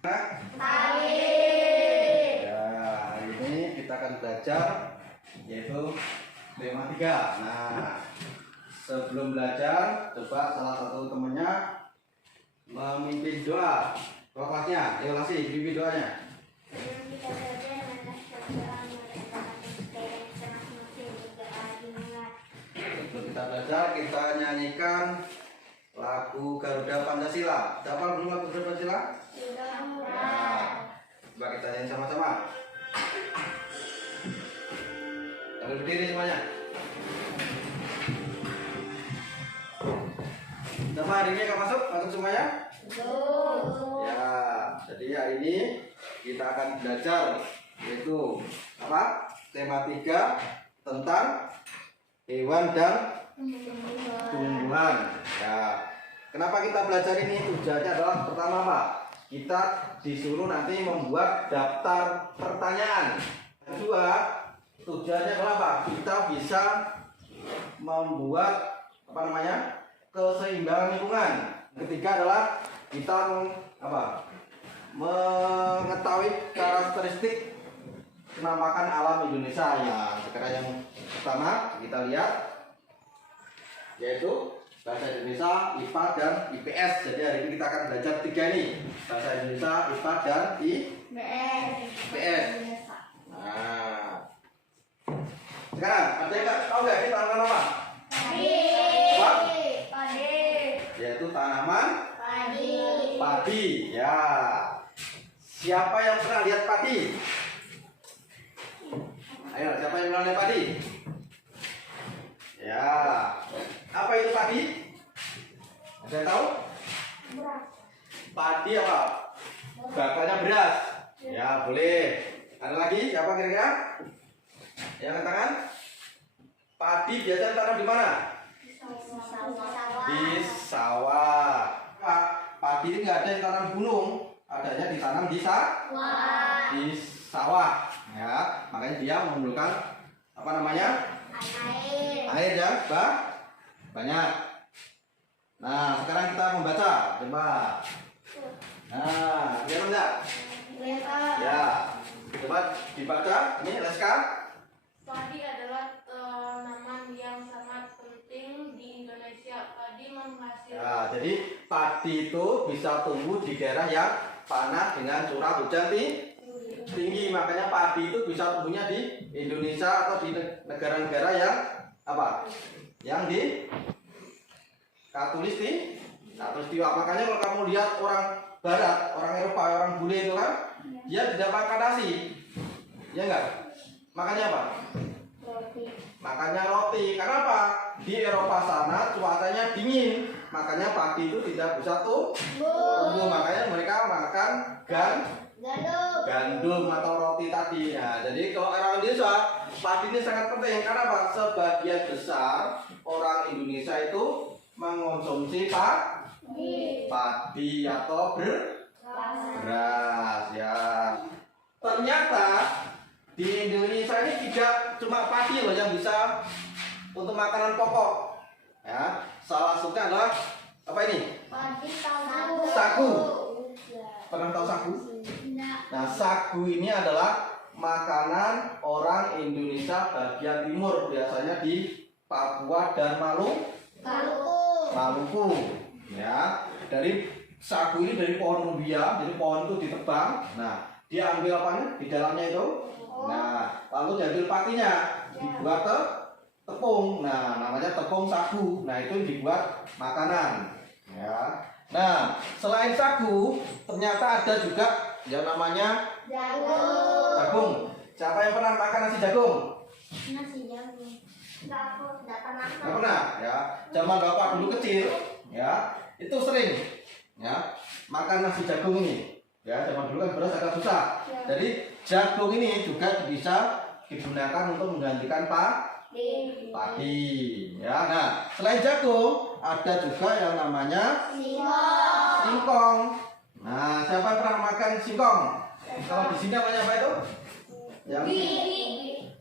Ya, hari ini kita akan belajar yaitu tema 3. Nah, sebelum belajar, coba salah satu temannya memimpin doa kelasnya. Ayo kasih pimpin doanya. Sebelum kita belajar, kita nyanyikan lagu Garuda Pancasila. Siapa belum lagu Garuda Pancasila? Nah, coba kita nyanyi sama-sama. Sambil berdiri semuanya. Coba hari ini akan masuk semuanya? Ya, jadi hari ini kita akan belajar yaitu apa? Tema 3 tentang hewan dan tumbuhan. Ya, kenapa kita belajar ini? Tujuannya adalah pertama apa? Kita disuruh nanti membuat daftar pertanyaan. Kedua, tujuannya adalah apa? Kita bisa membuat keseimbangan lingkungan. Ketiga adalah kita mengetahui karakteristik penampakan alam Indonesia. Ya, sekarang yang pertama kita lihat yaitu bahasa Indonesia, IPA dan IPS. Jadi hari ini kita akan belajar 3 ini, bahasa Indonesia, IPA dan IPS. Nah, sekarang tahu nggak ini tanaman apa? Yaitu tanaman padi. Ya, siapa yang pernah lihat padi? Ayo, siapa yang pernah lihat padi? Ya, apa itu padi? Ada yang tahu? Padi apa? Bakalnya beras. Ya, boleh. Ada lagi? Siapa kira-kira? Yang katakan? Padi biasanya tanam di mana? Di sawah. Padi ini nggak ada yang tanam di gunung, adanya ditanam di sawah. Ya, makanya dia memerlukan air ya, banyak. Nah, sekarang kita membaca. Coba. Nah, lihat enggak? Ya, coba dibaca. Ini Leska. Padi adalah tanaman yang sangat penting di Indonesia. Padi menghasilkan. Ya, jadi padi itu bisa tumbuh di daerah yang panas dengan curah hujan tinggi. Makanya padi itu bisa tumbuhnya di Indonesia atau di negara-negara yang yang di Katulistiwa. Makanya kalau kamu lihat orang Barat, orang Eropa, orang bule itu kan, dia tidak makan nasi, ya enggak? Makanya apa? Makanya roti. Karena apa? Di Eropa sana cuacanya dingin, makanya padi itu tidak bisa tumbuh. Makanya mereka makan gandum atau roti tadi. Nah, jadi kalau orang Indonesia, padi ini sangat penting. Karena apa? Sebagian besar orang Indonesia itu mengonsumsi padi atau beras. Ya, ternyata di Indonesia ini tidak cuma padi loh yang bisa untuk makanan pokok. Ya, salah satunya adalah apa ini? Sagu. Pernah tahu sagu? Nah, sagu ini adalah makanan orang Indonesia bagian timur, biasanya di Papua dan Maluku. Ya, dari sagu ini dari pohon rubia, jadi pohon itu ditebang. Nah, dia ambil apanya? Di dalamnya itu. Nah, lalu diambil patinya, dibuat tepung. Nah, namanya tepung sagu. Nah, itu dibuat makanan. Ya. Nah, selain sagu, ternyata ada juga yang namanya jagung. Siapa yang pernah makan nasi jagung? Nggak pernah, ya. Zaman bapak dulu kecil, ya, itu sering, ya, makan nasi jagung ini. Ya, zaman dulu kan beras agak susah. Jadi jagung ini juga bisa digunakan untuk menggantikan padi. Ya, nah, selain jagung ada juga yang namanya singkong. Nah, siapa yang pernah makan singkong? Kalau di sini namanya apa itu? Yang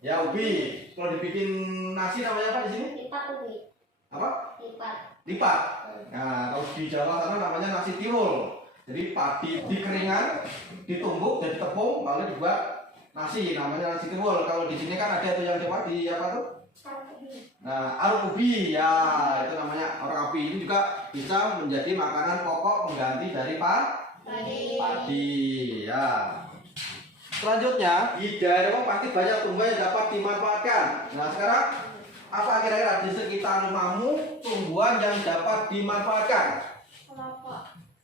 ya, ubi. Kalau dibikin nasi namanya apa di sini? Apa? Lipat. Nah, kalau di Jawa sana namanya nasi tiwul. Jadi padi dikeringan, ditumbuk jadi tepung, lalu dibuat nasi, namanya nasi tiwul. Kalau di sini kan ada tuh yang di apa tuh? Nah, arung ubi ya, itu namanya arung ubi. Ini juga bisa menjadi makanan pokok pengganti dari padi ya. Selanjutnya, di daerah pasti banyak tumbuhan yang dapat dimanfaatkan. Nah, sekarang apa kira-kira di sekitar rumahmu tumbuhan yang dapat dimanfaatkan?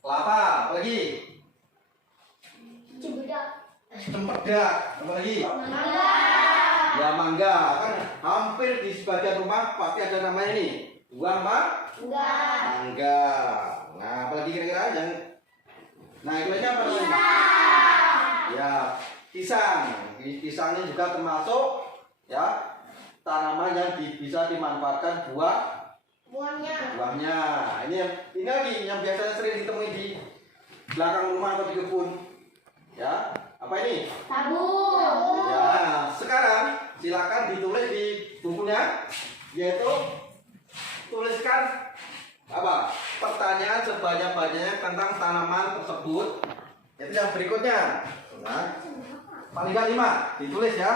Kelapa, apa lagi? Cempedak, apa lagi? Ya mangga, kan hampir di sebagian rumah pasti ada namanya ini. Buah mangga. Nah, apalagi kira-kira yang itu aja apa namanya? Ya, pisang. Pisang ini juga termasuk ya tanaman yang bisa dimanfaatkan buahnya. Ini lagi yang biasanya sering ditemui di belakang rumah atau di kebun. Ya, apa ini? Sabun. Ya, sekarang silakan ditulis di bukunya, yaitu tuliskan apa? Pertanyaan sebanyak-banyaknya tentang tanaman tersebut. Itu yang berikutnya. Nah, paling nggak 5 ditulis ya.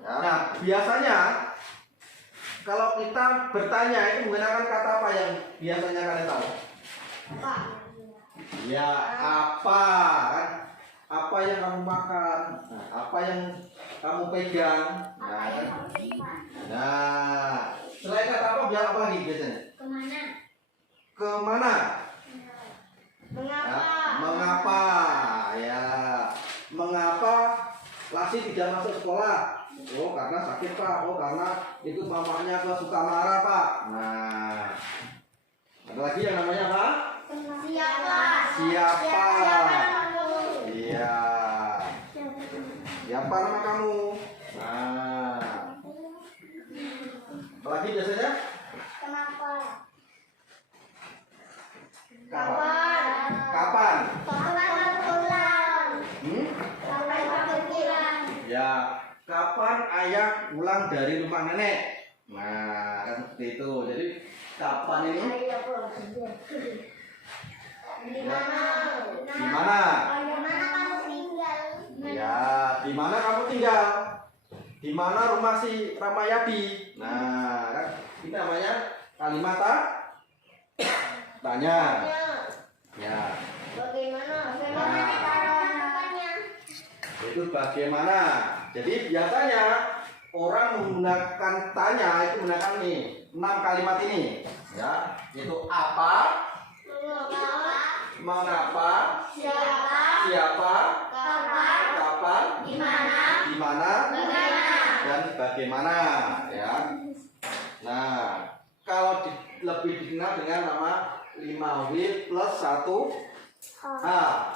Nah, biasanya kalau kita bertanya itu menggunakan kata apa yang biasanya kalian tahu? Ya, apa kan? Apa yang kamu makan? Nah, apa yang kamu pegang? Nah, selain kata apa, biar apa lagi biasanya? Kemana? Mengapa? Ya, mengapa Lasi tidak masuk sekolah? Oh, karena sakit Pak. Oh, karena ikut mamanya ke Sukamara Pak. Nah, ada lagi yang namanya apa? Siapa? Iya. Siapa nama kamu? Nah, apalagi biasanya? Kapan? Ya, kapan ayah pulang dari rumah nenek? Nah, kan seperti itu. Jadi kapan ini? Di mana? Ya, di mana kamu tinggal? Di mana rumah si Ramayadi? Nah, kan ini namanya kalimat tanya. Ya. Itu bagaimana? Jadi biasanya orang menggunakan tanya itu menggunakan nih 6 kalimat ini, ya, yaitu apa, mengapa, siapa, kapan, di mana, dan bagaimana, ya. Nah, kalau lebih dikenal dengan nama 5W plus 1H.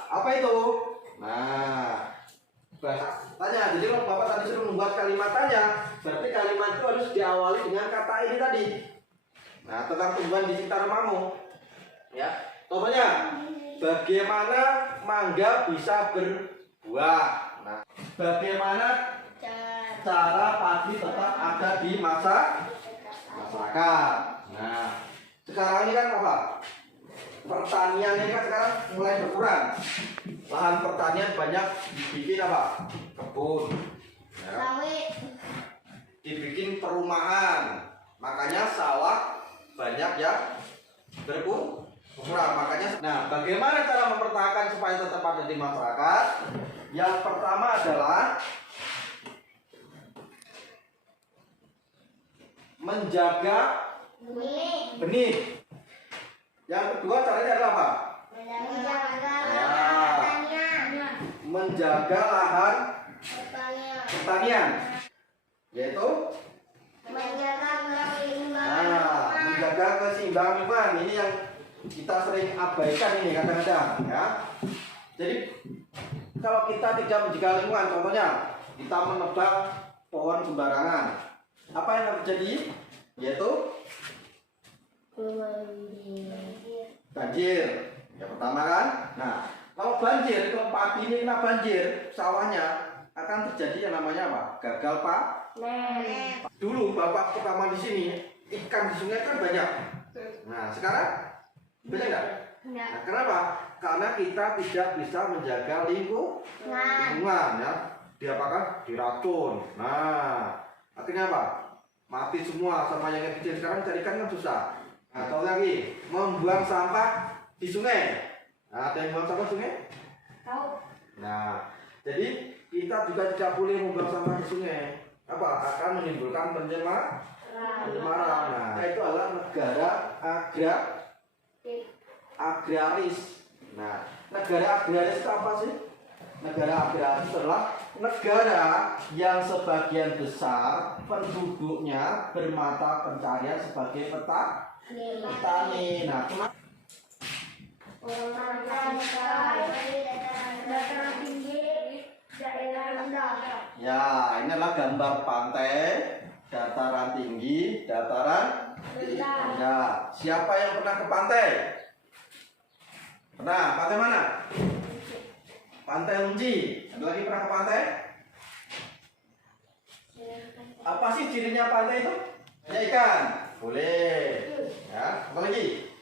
Apa itu? Nah, tanya. Jadi kalau Bapak tadi suruh membuat kalimat tanya, berarti kalimat itu harus diawali dengan kata ini tadi. Nah, tentang tumbuhan di sekitar rumahmu. Ya, contohnya, bagaimana mangga bisa berbuah? Nah, bagaimana cara padi tetap ada di masyarakat? Nah, sekarang ini kan apa? Pertanian ini kan sekarang mulai berkurang. Lahan pertanian banyak dibikin apa? Kebun, ya. Dibikin perumahan, makanya sawah banyak ya berkurang. Makanya, nah, bagaimana cara mempertahankan supaya tetap ada di masyarakat? Yang pertama adalah menjaga benih. Yang kedua caranya adalah apa? Menjaga lahan pertanian, yaitu menjaga keseimbangan lingkungan. Ini yang kita sering abaikan ini kadang-kadang, ya. Jadi kalau kita tidak menjaga lingkungan, contohnya kita menebang pohon sembarangan, apa yang akan terjadi? Yaitu banjir. Yang pertama kan. Nah, kalau banjir, kalau padi ini kena banjir, sawahnya akan terjadi yang namanya apa? Gagal panen. Dulu bapak pertama di sini, ikan di sungai kan banyak. Nah, sekarang Betul nggak? Nah, kenapa? Karena kita tidak bisa menjaga lingkungan, ya. Diapakan? Diracun. Nah, akhirnya apa? Mati semua sama yang kecil. Sekarang carikan kan susah. Nah, contoh lagi, membuang sampah di sungai. Nah, ada yang buang sampah sungai? Tahu. Nah, jadi kita juga tidak boleh membuang sampah di sungai. Apa? Akan menimbulkan pencemaran. Nah, itu adalah negara agraris. Nah, negara agraris itu apa sih? Negara agraris adalah negara yang sebagian besar penduduknya bermata pencarian sebagai petani. Nah, kenapa? Dataran tinggi, daerah rendah. Ya, ini adalah gambar pantai, dataran tinggi, dataran rendah. Siapa yang pernah ke pantai? Pernah? Pantai mana? Pantai Lunji. Ada lagi pernah ke pantai? Apa sih cirinya pantai itu? Hanya ikan. Boleh. Ya, apa lagi?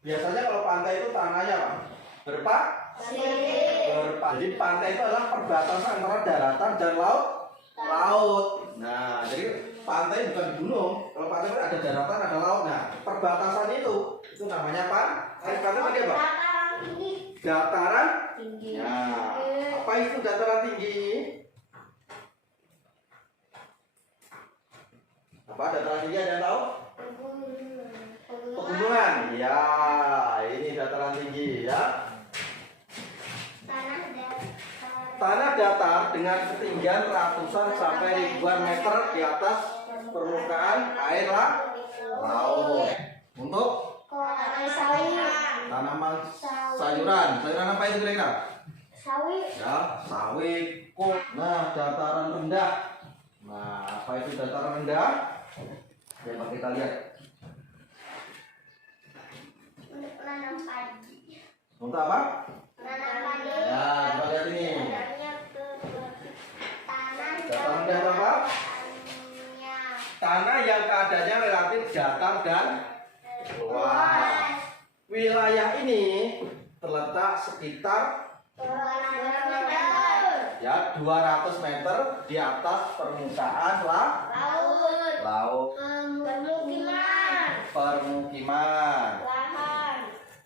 Biasanya kalau pantai itu tanahnya apa? Berpasir. Jadi pantai itu adalah perbatasan antara daratan dan laut. Nah, jadi pantai bukan di gunung. Kalau pantai itu ada daratan, ada laut. Nah, perbatasan itu namanya pantai. Pantai apa? Dataran tinggi. Nah, apa itu dataran tinggi? Apa dataran tinggi, ada yang tahu? Pegunungan. Ya, ini dataran tinggi, ya. Tanah datar dengan ketinggian ratusan sampai ribuan meter di atas permukaan air laut. Untuk tanaman sayuran. Sayuran apa itu kira-kira? Sawit. Ya, sawit, kol. Nah, dataran rendah. Nah, apa itu dataran rendah? Coba kita lihat. Menanam padi. Untuk apa? Menanam padi. Ya, coba lihat ini. Dataran rendah apa? Tanah yang keadaannya relatif datar dan luas. Wilayah ini terletak sekitar ya 200 meter di atas permukaan laut. Permukiman.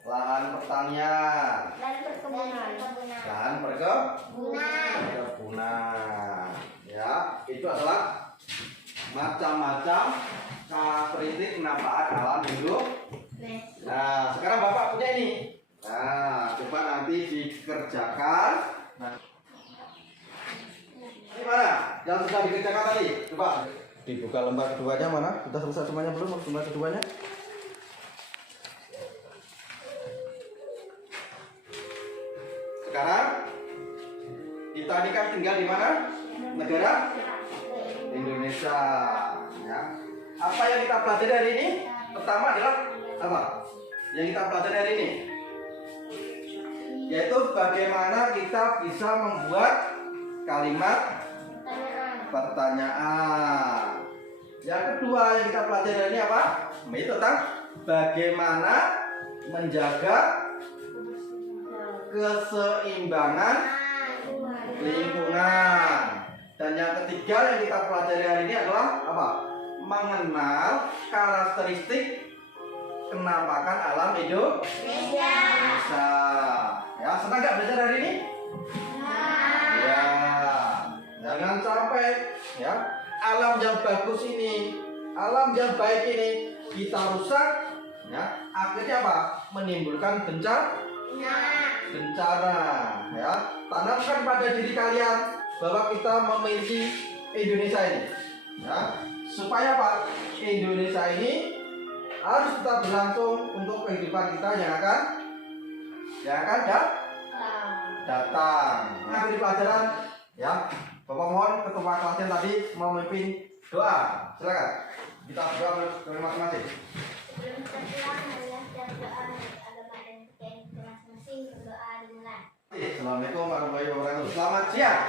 Lahan pertanian. Lahan perkebunan. Ya, itu adalah macam-macam karakteristik manfaat alam hidup. Nah, sekarang Bapak punya ini. Nah, coba nanti dikerjakan. Nah, ini mana? Yang sudah dikerjakan tadi? Coba dibuka lembar keduanya mana? Sudah selesai semuanya belum? Lembar keduanya? Sekarang kita ini kan tinggal di mana? Negara Indonesia. Ya. Apa yang kita pelajari hari ini? Pertama adalah apa? Yang kita pelajari hari ini, yaitu bagaimana kita bisa membuat kalimat pertanyaan. Yang kedua yang kita pelajari hari ini apa? Itu tentang bagaimana menjaga keseimbangan lingkungan. Dan yang ketiga yang kita pelajari hari ini adalah apa? Mengenal karakteristik penampakan alam Indonesia. Ya, senang nggak belajar hari ini? Ya, jangan sampai ya alam yang bagus ini, alam yang baik ini kita rusak. Ya, akhirnya apa? Menimbulkan bencana. Ya, tanamkan pada diri kalian bahwa kita memiliki Indonesia ini. Ya, supaya apa? Indonesia ini harus tetap berlangsung untuk kehidupan kita yang akan datang. Nah, di pelajaran ya, Bapak mohon ketua kelasnya tadi memimpin doa. Silakan. Kita berdoa dari masing-masing. Sebelum kita pulang, marilah kita berdoa menurut agama dan kepercayaan kita masing-masing. Berdoa dimulai. Assalamualaikum warahmatullahi wabarakatuh. Selamat siang.